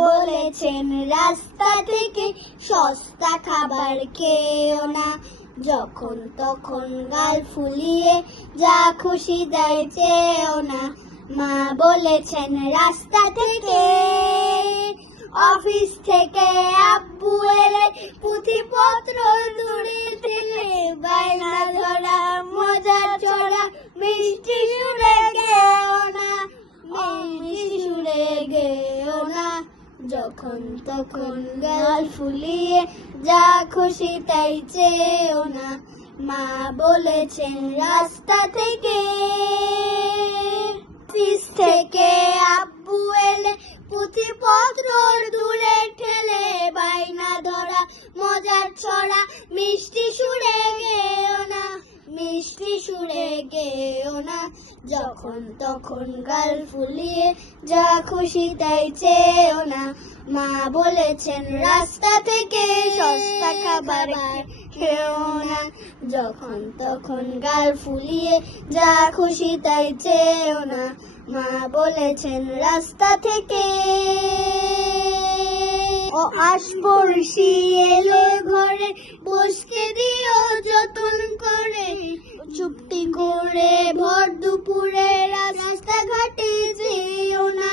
বলেছেন রাস্তা থেকে সস্তা খাবার খেও না, যখন তখন গাল ফুলিয়ে যা খুশি তাই চেও না। মা বলেছেন রাস্তা থেকে, অফিস থেকে আব্বু এলে পুঁথিপত্র দূরে ঠেলে বায়না ধরা মজার ছড়া মিষ্টি সুরে গেও না, মিষ্টি সুরে গেও না, যখন তখন গাল ফুলিয়ে যা খুশি তাই চেও না। মা বলেছেন রাস্তা থেকে, অফিস থেকে আব্বু এলে পুঁথিপত্র দূরে ঠেলে বায়না ধরা মজার ছড়া মিষ্টি সুরে গেও না, মিষ্টি সুরে গেও না, যখন তখন গাল ফুলিয়ে যা খুশি তাই চেও না। মা বলেছেন রাস্তা থেকে সস্তা খাবার খেও না, যখন তখন গাল ফুলিয়ে যা খুশি তাই চেও না। মা বলেছেন রাস্তা থেকে। ও আশপড়শি এলো ঘরে বসতে দিও যতন করে, চুপটি করে ভর দুপুরে রাস্তাঘাটে যেও না,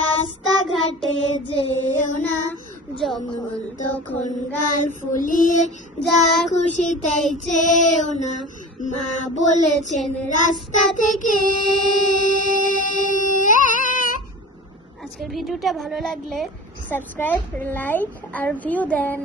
রাস্তাঘাটে যেও না, যখন তখন গাল ফুলিয়ে যা খুশি তাই চেও না। মা বলেছেন রাস্তা থেকে। আজকের ভিডিওটা ভালো লাগলে সাবস্ক্রাইব, লাইক আর ভিউ দেন।